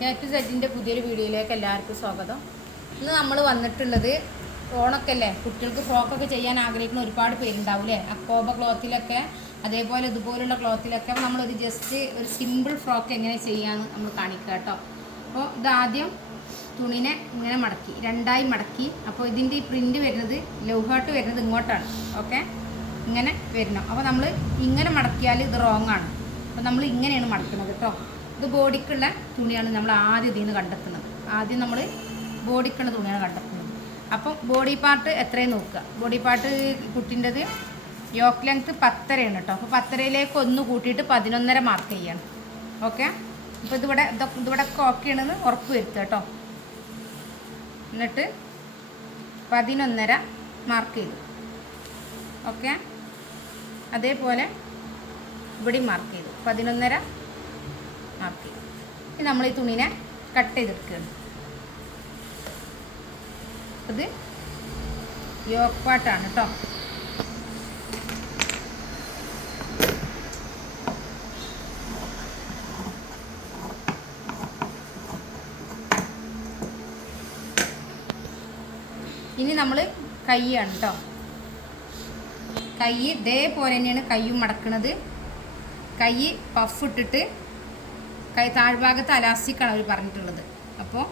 ഞാൻ ടു സെറ്റിന്റെ പുതിയൊരു വീഡിയോയിലേക്ക് എല്ലാവർക്കും സ്വാഗതം. ഇന്ന് നമ്മൾ വന്നിട്ടുള്ളത് ഓണൊക്കെ അല്ലേ കുട്ടികൾക്ക് ഫ്രോക്കൊക്കെ ചെയ്യാൻ ആഗ്രഹിക്കുന്ന ഒരുപാട് പേരുണ്ടാവും അല്ലേ അക്കോബ ക്ലോത്തിലൊക്കെ അതേപോലെ ഇതുപോലുള്ള ക്ലോത്തിലൊക്കെ നമ്മളൊരു ജസ്റ്റ് ഒരു സിമ്പിൾ ഫ്രോക്ക് എങ്ങനെ ചെയ്യാമെന്ന് നമ്മൾ കാണിക്കുക കേട്ടോ അപ്പോൾ ഇതാദ്യം തുണിനെ ഇങ്ങനെ മടക്കി രണ്ടായി മടക്കി. അപ്പോൾ ഇതിന്റെ ഈ പ്രിന്റ് വരുന്നത് ലൗഹാട്ട് വരുന്നത് ഇങ്ങോട്ടാണ്. ഓക്കെ? ഇങ്ങനെ വരണം. അപ്പോൾ നമ്മൾ ഇങ്ങനെ മടക്കിയാൽ ഇത് റോങ് ആണ്. അപ്പോൾ നമ്മൾ ഇങ്ങനെയാണ് മടക്കുന്നത് കേട്ടോ ഇത് ബോഡിക്കുള്ള തുണിയാണ് നമ്മൾ ആദ്യം ഇതിൽ നിന്ന് കണ്ടെത്തുന്നത്. ആദ്യം നമ്മൾ ബോഡിക്കുള്ള തുണിയാണ് കണ്ടെത്തുന്നത്. അപ്പം ബോഡി പാർട്ട് എത്രയും നോക്കുക. ബോഡി പാർട്ട് കുട്ടിന്റെത് യോക്ക് ലെങ്ത്ത് പത്തരയാണ് കേട്ടോ. അപ്പോൾ പത്തരയിലേക്ക് ഒന്ന് കൂട്ടിയിട്ട് പതിനൊന്നര മാർക്ക് ചെയ്യണം. ഓക്കെ അപ്പോൾ ഇതിവിടെ ഇതിവിടെ ഓക്കെ ആണെന്ന് ഉറപ്പ് വരുത്തുക കേട്ടോ. എന്നിട്ട് പതിനൊന്നര മാർക്ക് ചെയ്തു. ഓക്കെ അതേപോലെ ഇവിടെ മാർക്ക് ചെയ്തു. പതിനൊന്നര ചെയ്തു ഇനി നമ്മൾ ഈ തുണിനെ കട്ട് ചെയ്തെടുക്കുകയാണ്. ഇത് യോപ്പാട്ടാണ് കേട്ടോ ഇനി നമ്മൾ കൈയാണ് കേട്ടോ കൈ ഇതേപോലെ തന്നെയാണ് കൈയും മടക്കുന്നത് കൈ പഫ് ഇട്ടിട്ട് കൈ താഴ്ഭാഗത്ത് അലാസ്റ്റിക്കാണ് അവർ പറഞ്ഞിട്ടുള്ളത്. അപ്പോൾ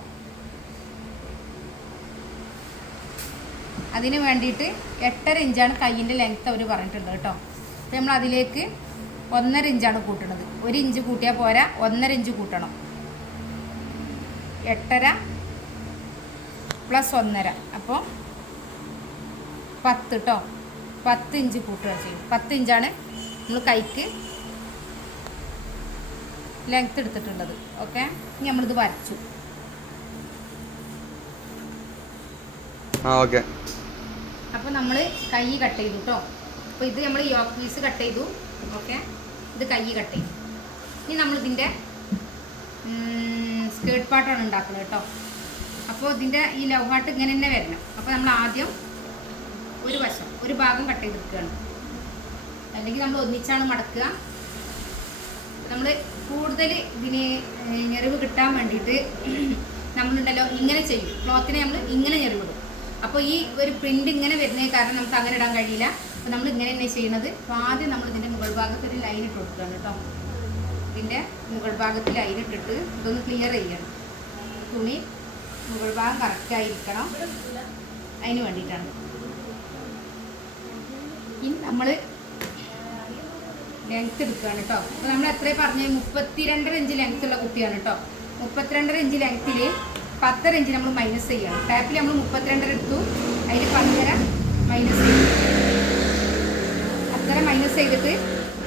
അതിന് വേണ്ടിയിട്ട് എട്ടര ഇഞ്ചാണ് കൈയിന്റെ ലെങ്ത്ത് അവർ പറഞ്ഞിട്ടുള്ളത് കേട്ടോ. അപ്പോൾ നമ്മൾ അതിലേക്ക് ഒന്നര ഇഞ്ചാണ് കൂട്ടുന്നത് ഒരു ഇഞ്ച് കൂട്ടിയാൽ പോരാ ഒന്നര ഇഞ്ച് കൂട്ടണം. എട്ടര പ്ലസ് ഒന്നര. അപ്പോൾ പത്ത് കേട്ടോ പത്ത് ഇഞ്ച് കൂട്ടുക ചെയ്യും. പത്ത് ഇഞ്ചാണ് നമ്മൾ കൈക്ക് ലെങ്ത്ത് എടുത്തിട്ടുള്ളത്. ഓക്കെ ഇനി നമ്മളിത് വരച്ചു. അപ്പൊ നമ്മൾ അപ്പോൾ നമ്മൾ കൈ കട്ട് ചെയ്തു കേട്ടോ അപ്പോൾ ഇത് നമ്മൾ യോക്ക് പീസ് കട്ട് ചെയ്തു. ഓക്കെ ഇത് കൈ കട്ട് ചെയ്തു. ഇനി നമ്മളിതിന്റെ സ്കേർട്ട് പാട്ടാണ് ഉണ്ടാക്കുന്നത് കേട്ടോ അപ്പോൾ ഇതിന്റെ ഈ ലവ് ഹാർട്ട് ഇങ്ങനെ തന്നെ വരണം. അപ്പോൾ നമ്മൾ ആദ്യം ഒരു വശം ഒരു ഭാഗം കട്ട് ചെയ്തെടുക്കുകയാണ്. അല്ലെങ്കിൽ നമ്മൾ ഒന്നിച്ചാണ് മടക്കുക. നമ്മൾ കൂടുതൽ ഇതിന് ഞെറിവ് കിട്ടാൻ വേണ്ടിയിട്ട് നമ്മളുണ്ടല്ലോ ഇങ്ങനെ ചെയ്യും. ക്ലോത്തിനെ നമ്മൾ ഇങ്ങനെ ഞെറിവിടും അപ്പോൾ ഈ ഒരു പ്രിന്റ് ഇങ്ങനെ വരുന്നത് കാരണം നമുക്ക് അങ്ങനെ ഇടാൻ കഴിയില്ല. അപ്പോൾ നമ്മൾ ഇങ്ങനെ തന്നെ ചെയ്യണത് അപ്പോൾ ആദ്യം നമ്മൾ ഇതിന്റെ മുകൾ ഭാഗത്ത് ഒരു ലൈൻ ഇട്ട് കൊടുക്കുകയാണ് കേട്ടോ. ഇതിന്റെ മുകൾ ഭാഗത്ത് ലൈൻ ഇട്ടിട്ട് ഇതൊന്ന് ക്ലിയർ ചെയ്യണം. തുണി മുകൾ ഭാഗം കറക്റ്റായിരിക്കണം അതിന് വേണ്ടിയിട്ടാണ്. ഇനി നമ്മൾ ലെങ്ത് എടുക്കുകയാണ് കേട്ടോ അപ്പോൾ നമ്മൾ എത്ര പറഞ്ഞ? മുപ്പത്തിരണ്ടര ഇഞ്ച് ലെങ്ത് ഉള്ള കുട്ടിയാണ് കേട്ടോ മുപ്പത്തിരണ്ടര ഇഞ്ച് ലെങ്ത്തിൽ പത്തര ഇഞ്ച് നമ്മൾ മൈനസ് ചെയ്യണം. ടാപ്പിൽ നമ്മൾ മുപ്പത്തിരണ്ടര എടുത്തു. അതിൽ പത്തര മൈനസ് ചെയ്യും അത്തര മൈനസ് ചെയ്തിട്ട്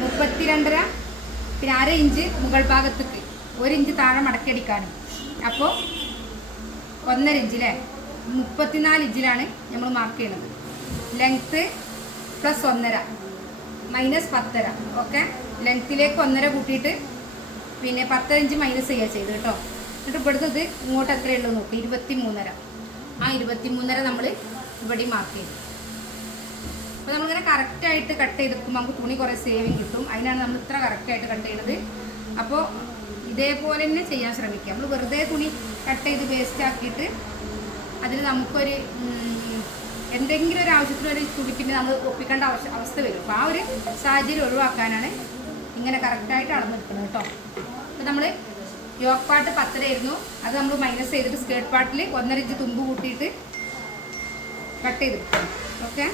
മുപ്പത്തിരണ്ടര പിന്നെ അര ഇഞ്ച് മുകൾ ഭാഗത്തേക്ക്. ഒരു ഇഞ്ച് താഴെ മടക്കിയടിക്കാനും അപ്പോൾ ഒന്നര ഇഞ്ചിലെ മുപ്പത്തിനാല് ഇഞ്ചിലാണ് നമ്മൾ മാർക്ക് ചെയ്യുന്നത് ലെങ്ത്ത് പ്ലസ് ഒന്നര. മൈനസ് പത്തര ഓക്കെ ലെങ്ത്തിലേക്ക് ഒന്നര കൂട്ടിയിട്ട് പിന്നെ പത്തര ഇഞ്ച് മൈനസ് ചെയ്യുക ചെയ്ത് കേട്ടോ. എന്നിട്ട് ഇവിടുത്തെ ഇത് ഇങ്ങോട്ട് എത്രയുള്ളൂ നോക്കും ഇരുപത്തി മൂന്നര ആ ഇരുപത്തി മൂന്നര നമ്മൾ ഇവിടെ മാർക്ക് ചെയ്തു. അപ്പോൾ നമ്മളിങ്ങനെ കറക്റ്റായിട്ട് കട്ട് ചെയ്തെടുക്കുമ്പോൾ നമുക്ക് തുണി കുറേ സേവിങ് കിട്ടും. അതിനാണ് നമ്മൾ ഇത്ര കറക്റ്റായിട്ട് കട്ട് ചെയ്യണത്. അപ്പോൾ ഇതേപോലെ തന്നെ ചെയ്യാൻ ശ്രമിക്കുക നമ്മൾ വെറുതെ തുണി കട്ട് ചെയ്ത് വേസ്റ്റ് ആക്കിയിട്ട് അതിൽ നമുക്കൊരു എന്തെങ്കിലും ഒരു ആവശ്യത്തിന് ഒരു തുണി പിന്നെ നമ്മൾ ഒപ്പിക്കേണ്ട ആവശ്യ അവസ്ഥ വരും. അപ്പോൾ ആ ഒരു സാഹചര്യം ഒഴിവാക്കാനാണ് ഇങ്ങനെ കറക്റ്റായിട്ട് അളന്നെടുക്കുന്നത് കേട്ടോ. അപ്പോൾ നമ്മൾ യോക്ക് പാട്ട് പത്തരയായിരുന്നു. അത് നമ്മൾ മൈനസ് ചെയ്തിട്ട് സ്കേർട്ട് പാട്ടിൽ ഒന്നര ഇഞ്ച് തുമ്പ് കൂട്ടിയിട്ട് കട്ട് ചെയ്ത് ഓക്കെ?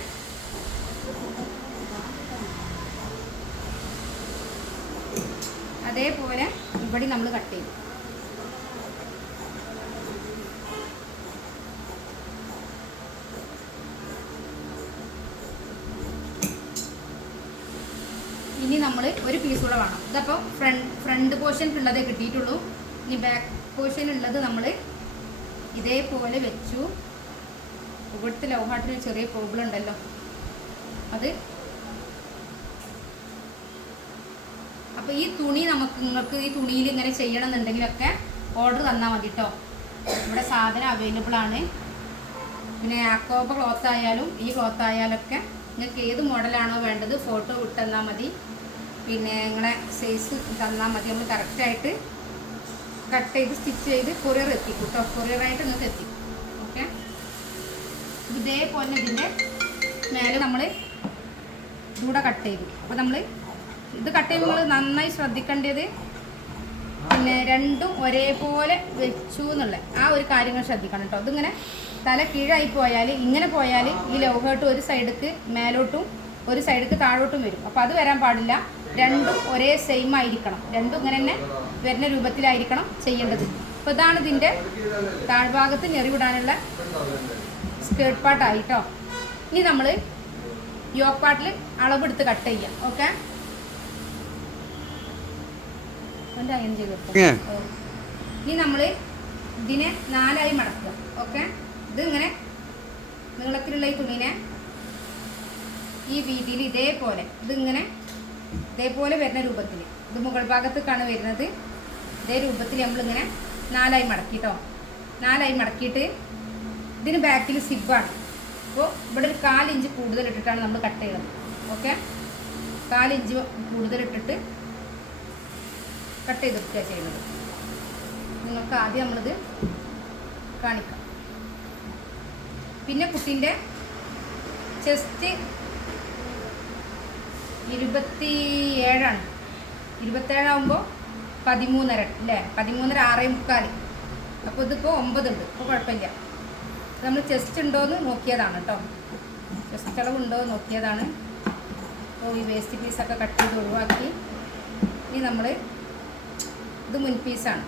അതേപോലെ ഇവിടെ നമ്മൾ കട്ട് ചെയ്തു. ഇനി നമ്മൾ ഒരു പീസ് കൂടെ വേണം. ഇതപ്പോൾ ഫ്രണ്ട് ഫ്രണ്ട് പോർഷൻ ഉള്ളതേ കിട്ടിയിട്ടുള്ളൂ. ഇനി ബാക്ക് പോർഷൻ ഉള്ളത് നമ്മൾ ഇതേപോലെ വെച്ചു. ഇവിടുത്തെ ലൗഹാട്ടിന് ചെറിയ പ്രോബ്ലം ഉണ്ടല്ലോ. അത് അപ്പോൾ ഈ തുണി നമുക്ക് നിങ്ങൾക്ക് ഈ തുണിയിൽ ഇങ്ങനെ ചെയ്യണം എന്നുണ്ടെങ്കിലൊക്കെ ഓർഡർ തന്നാൽ മതി കേട്ടോ ഇവിടെ സാധനം അവൈലബിൾ ആണ്. പിന്നെ ആക്കോബ ക്ലോത്ത് ആയാലും ഈ ക്ലോത്ത് ആയാലൊക്കെ നിങ്ങൾക്ക് ഏത് മോഡലാണോ വേണ്ടത് ഫോട്ടോ വിട്ടെന്നാൽ മതി. പിന്നെ നിങ്ങളെ സൈസ് തന്നാൽ മതി. നമ്മൾ കറക്റ്റായിട്ട് കട്ട് ചെയ്ത് സ്റ്റിച്ച് ചെയ്ത് കൊറിയർ എത്തിക്കും കേട്ടോ കൊറിയറായിട്ട് നിങ്ങൾക്ക് എത്തിക്കും. ഓക്കെ ഇതേപോലെ ഇതിന്റെ മേലെ നമ്മൾ ഇതൂടെ കട്ട് ചെയ്തു. അപ്പോൾ നമ്മൾ ഇത് കട്ട് ചെയ്യുമ്പോൾ നമ്മൾ നന്നായി ശ്രദ്ധിക്കേണ്ടത് പിന്നെ രണ്ടും ഒരേപോലെ വെച്ചു എന്നുള്ള ആ ഒരു കാര്യങ്ങൾ ശ്രദ്ധിക്കണം കേട്ടോ ഇതിങ്ങനെ തല കീഴായി പോയാൽ ഇങ്ങനെ പോയാൽ ഈ ലോഹമായിട്ട് ഒരു സൈഡിക്ക് മേലോട്ടും ഒരു സൈഡിക്ക് താഴോട്ടും വരും. അപ്പോൾ അത് വരാൻ പാടില്ല. രണ്ടും ഒരേ സെയിം ആയിരിക്കണം. രണ്ടും ഇങ്ങനെ തന്നെ വരുന്ന രൂപത്തിലായിരിക്കണം ചെയ്യേണ്ടത്. അപ്പോൾ ഇതാണ് ഇതിന്റെ താഴ്ഭാഗത്ത് ഞെറിവിടാനുള്ള സ്കേർട്ട് പാട്ടായി കേട്ടോ ഇനി നമ്മൾ യോക്ക് പാട്ടിൽ അളവെടുത്ത് കട്ട് ചെയ്യാം. ഓക്കെ അയൺ ചെയ്ത്. ഇനി നമ്മൾ ഇതിനെ നാലായി മടക്കുക. ഓക്കെ ഇത് ഇങ്ങനെ നീളത്തിലുള്ള ഈ തുണിനെ ഈ വീതിയിൽ ഇതേപോലെ ഇതിങ്ങനെ ഇതേപോലെ വരുന്ന രൂപത്തിൽ ഇത് മുകൾ ഭാഗത്തേക്കാണ് വരുന്നത്. ഇതേ രൂപത്തിൽ നമ്മളിങ്ങനെ നാലായി മടക്കിട്ടോ. നാലായി മടക്കിയിട്ട് ഇതിന് ബാക്കിൽ സിബാണ് അപ്പോൾ ഇവിടെ ഒരു കാലിഞ്ച് കൂടുതൽ ഇട്ടിട്ടാണ് നമ്മൾ കട്ട് ചെയ്യുന്നത്. ഓക്കെ കാലിഞ്ച് കൂടുതൽ ഇട്ടിട്ട് കട്ട് ചെയ്തെടുക്കുക ചെയ്യുന്നത്. നിങ്ങൾക്ക് ആദ്യം നമ്മളിത് കാണിക്കാം. പിന്നെ കുട്ടീന്റെ ചെസ്റ്റ് ഇരുപത്തി ഏഴാണ് ഇരുപത്തേഴാകുമ്പോൾ പതിമൂന്നര അല്ലേ പതിമൂന്നര ആറേ മുക്കാൽ അപ്പോൾ ഇതിപ്പോൾ ഒമ്പതുണ്ട്. അപ്പോൾ കുഴപ്പമില്ല. നമ്മൾ ചെസ്റ്റ് ഉണ്ടോ എന്ന് നോക്കിയതാണ് കേട്ടോ ചെസ്റ്റ് അളവുണ്ടോ എന്ന് നോക്കിയതാണ്. അപ്പോൾ ഈ വേസ്റ്റ് പീസൊക്കെ കട്ട് ചെയ്ത് ഒഴിവാക്കി. ഇനി നമ്മൾ ഇത് മുൻ പീസാണ്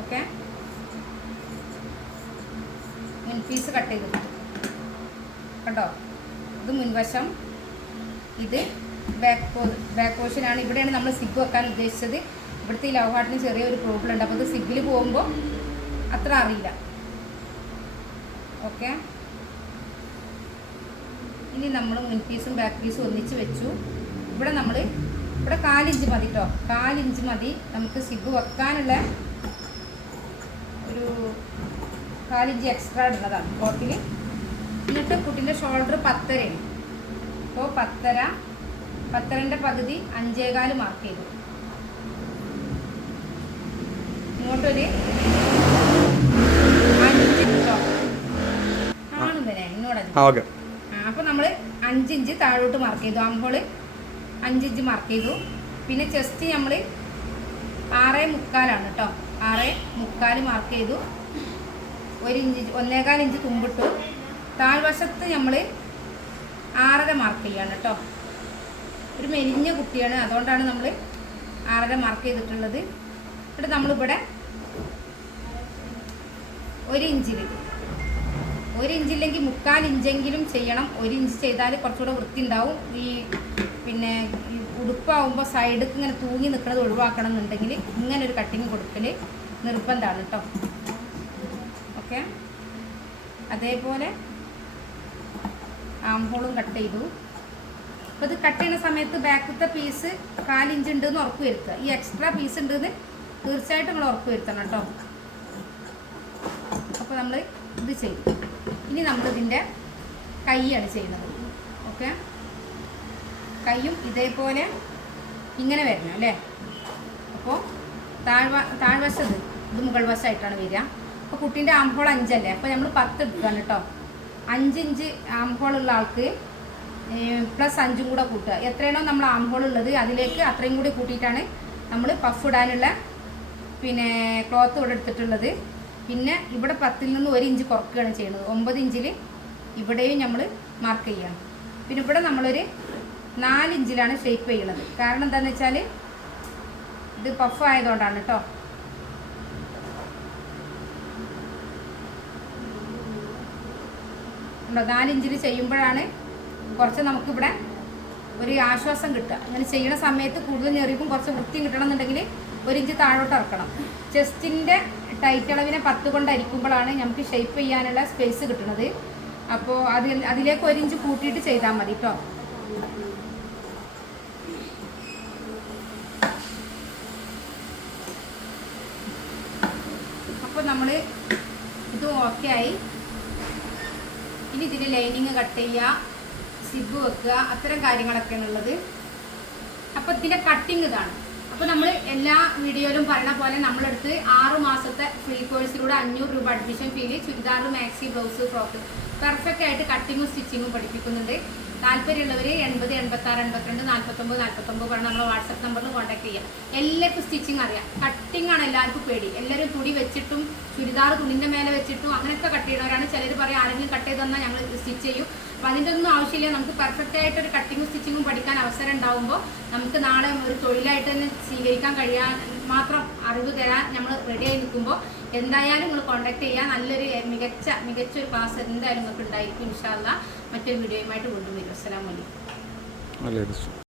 ഓക്കെ മുൻ പീസ് കട്ട് ചെയ്ത് കേട്ടോ ഇത് മുൻവശം. ഇത് ബാക്ക് ബാക്ക് പോർഷനാണ് ഇവിടെയാണ് നമ്മൾ സിബ് വെക്കാൻ ഉദ്ദേശിച്ചത്. ഇവിടുത്തെ ഈ ലവ് ഹാർട്ടിന് ചെറിയൊരു പ്രോബ്ലം ഉണ്ട്. അപ്പോൾ ഇത് സിബിൽ പോകുമ്പോൾ അത്ര അറിയില്ല. ഓക്കെ ഇനി നമ്മൾ മുൻ പീസും ബാക്ക് പീസും ഒന്നിച്ച് വെച്ചു. ഇവിടെ നമ്മൾ ഇവിടെ കാലിഞ്ച് മതി കേട്ടോ കാലിഞ്ച് മതി. നമുക്ക് സിബ് വെക്കാനുള്ള ഒരു കാലിഞ്ച് എക്സ്ട്രാ ഇടുന്നതാണ്. കോട്ടിൽ എന്നിട്ട് കുട്ടീന്റെ ഷോൾഡർ പത്തരയാണ്. അപ്പോൾ പത്തര പത്തരന്റെ പകുതി അഞ്ചേകാൽ മാർക്ക് ചെയ്തു. ഇങ്ങോട്ടൊരു അപ്പോൾ നമ്മൾ അഞ്ചിഞ്ച് താഴോട്ട് മാർക്ക് ചെയ്തു. ആമ്പോൾ അഞ്ചിഞ്ച് മാർക്ക് ചെയ്തു. പിന്നെ ചെസ്റ്റ് നമ്മൾ ആറ് മുക്കാലാണ് കേട്ടോ ആറ് മുക്കാൽ മാർക്ക് ചെയ്തു. ഒരു ഇഞ്ച് ഒന്നേകാൽ ഇഞ്ച് തുമ്പിട്ടു. താഴ്വശത്ത് നമ്മൾ ആറര മാർക്ക് ചെയ്യാണ് കേട്ടോ ഒരു മെലിഞ്ഞ കുട്ടിയാണ്. അതുകൊണ്ടാണ് നമ്മൾ ആറര മാർക്ക് ചെയ്തിട്ടുള്ളത്. എന്നിട്ട് നമ്മളിവിടെ ഒരു ഇഞ്ചിൽ ഒരു ഇഞ്ചില്ലെങ്കിൽ മുക്കാൽ ഇഞ്ചെങ്കിലും ചെയ്യണം. ഒരു ഇഞ്ച് ചെയ്താൽ കുറച്ചുകൂടെ വൃത്തി ഉണ്ടാവും ഈ പിന്നെ ഉടുപ്പാവുമ്പോൾ സൈഡിൽ ഇങ്ങനെ തൂങ്ങി നിൽക്കുന്നത് ഒഴിവാക്കണം എന്നുണ്ടെങ്കിൽ ഇങ്ങനെ ഒരു കട്ടിങ് കൊടുക്കൽ നിർബന്ധമാണ് കേട്ടോ. ഓക്കെ അതേപോലെ ആംഹോളും കട്ട് ചെയ്തു. അപ്പോൾ ഇത് കട്ട് ചെയ്യുന്ന സമയത്ത് ബാക്കത്തെ പീസ് കാലിഞ്ച് ഉണ്ട് എന്ന് ഉറപ്പ് വരുത്തുക. ഈ എക്സ്ട്രാ പീസ് ഉണ്ടെന്ന് തീർച്ചയായിട്ടും നിങ്ങൾ ഉറപ്പ് വരുത്തണം കേട്ടോ. അപ്പോൾ നമ്മൾ ഇത് ചെയ്യും. ഇനി നമ്മളിതിന്റെ കൈയാണ് ചെയ്യുന്നത്. ഓക്കെ കൈയും ഇതേപോലെ ഇങ്ങനെ വരണം അല്ലേ? അപ്പോൾ താഴ്വ താഴ്വശത് ഇത് മുകൾ വശമായിട്ടാണ് വരിക. അപ്പോൾ കുട്ടീന്റെ ആംഹോൾ അഞ്ചല്ലേ? അപ്പോൾ നമ്മൾ പത്ത് എടുക്കുകയാണ് കേട്ടോ. അഞ്ചിഞ്ച് ആംഹോളുള്ള ആൾക്ക് പ്ലസ് അഞ്ചും കൂടെ കൂട്ടുക. എത്രയാണോ നമ്മൾ ആംഹോൾ ഉള്ളത് അതിലേക്ക് അത്രയും കൂടി കൂട്ടിയിട്ടാണ് നമ്മൾ പഫ് ഇടാനുള്ള പിന്നെ ക്ലോത്ത് ഇവിടെ എടുത്തിട്ടുള്ളത്. പിന്നെ ഇവിടെ പത്തിൽ നിന്ന് ഒരു ഇഞ്ച് കുറക്കുകയാണ് ചെയ്യുന്നത്. ഒമ്പത് ഇഞ്ചിൽ ഇവിടെയും നമ്മൾ മാർക്ക് ചെയ്യണം പിന്നെ ഇവിടെ നമ്മളൊരു നാലിഞ്ചിലാണ് ഷേപ്പ് ചെയ്യുന്നത്. കാരണം എന്താണെന്ന് വെച്ചാൽ ഇത് പഫ് ആയതുകൊണ്ടാണ് കേട്ടോ നാലിഞ്ചിൽ ചെയ്യുമ്പോഴാണ് കുറച്ച് നമുക്കിവിടെ ഒരു ആശ്വാസം കിട്ടുക. അങ്ങനെ ചെയ്യുന്ന സമയത്ത് കൂടുതൽ ഞെറിയുമ്പോൾ കുറച്ച് വൃത്തിയും കിട്ടണം എന്നുണ്ടെങ്കിൽ ഒരു ഇഞ്ച് താഴോട്ട് ഇറക്കണം. ചെസ്റ്റിന്റെ ടൈറ്റ് അളവിനെ പത്ത് കൊണ്ട് അരിക്കുമ്പോഴാണ് നമുക്ക് ഷേപ്പ് ചെയ്യാനുള്ള സ്പേസ് കിട്ടുന്നത്. അപ്പോൾ അതിൽ അതിലേക്ക് ഒരു ഇഞ്ച് കൂട്ടിയിട്ട് ചെയ്താൽ മതി കേട്ടോ. അപ്പോൾ നമ്മൾ ഇത് ഓക്കെ ആയി. ഇനി ഇതിന്റെ ലൈനിങ് കട്ട് ചെയ്യുക. സിബ് വെക്കുക അത്തരം കാര്യങ്ങളൊക്കെയാണ് ഉള്ളത് അപ്പോൾ ഇതിന്റെ കട്ടിങ് ഇതാണ്. അപ്പോൾ നമ്മൾ എല്ലാ വീഡിയോയിലും പറയുന്ന പോലെ നമ്മളെടുത്ത് ആറ് മാസത്തെ ഫ്രീ കോഴ്സിലൂടെ അഞ്ഞൂറ് രൂപ admission fee churidar maxi blouse frock perfect ആയിട്ട് കട്ടിങ്ങും സ്റ്റിച്ചിങ്ങും പഠിപ്പിക്കുന്നുണ്ട്. താല്പര്യമുള്ളവർ എൺപത് എൺപത്തി ആറ് എൺപത്തിരണ്ട് നാൽപ്പത്തൊമ്പത് നാൽപ്പത്തൊമ്പത് പറഞ്ഞ് നമ്മളെ വാട്സപ്പ് നമ്പറിൽ കോൺടാക്ട് ചെയ്യാം. എല്ലാവർക്കും സ്റ്റിച്ചിങ് അറിയാം. കട്ടിംഗ് ആണ് എല്ലാവർക്കും പേടി. എല്ലാവരും തുണി വെച്ചിട്ടും ചുരിദാർ തുണിന്റെ മേലെ വെച്ചിട്ടും അങ്ങനെയൊക്കെ കട്ട് ചെയ്യണവരാണ്. ചിലർ പറയും ആരെങ്കിലും കട്ട് ചെയ്ത് തന്നാൽ ഞങ്ങൾ സ്റ്റിച്ച് ചെയ്യും. അപ്പോൾ അതിന്റെ ഒന്നും ആവശ്യമില്ല. നമുക്ക് പെർഫെക്റ്റ് ആയിട്ട് ഒരു കട്ടിങ്ങും സ്റ്റിച്ചിങ്ങും പഠിക്കാൻ അവസരം ഉണ്ടാകുമ്പോൾ നമുക്ക് നാളെ ഒരു തൊഴിലായിട്ട് തന്നെ സ്വീകരിക്കാൻ കഴിയാൻ മാത്രം അറിവ് തരാൻ നമ്മൾ റെഡിയായി നിൽക്കുമ്പോൾ എന്തായാലും നിങ്ങൾ കോൺടാക്ട് ചെയ്യുക. നല്ലൊരു മികച്ച മികച്ച ഒരു ക്ലാസ് എന്തായാലും നിങ്ങൾക്ക് ഉണ്ടായിരിക്കും ഇൻഷാല്ല മറ്റൊരു വീഡിയോയുമായിട്ട് കൊണ്ടുവരും. അസ്സലാമലൈക്കും നല്ല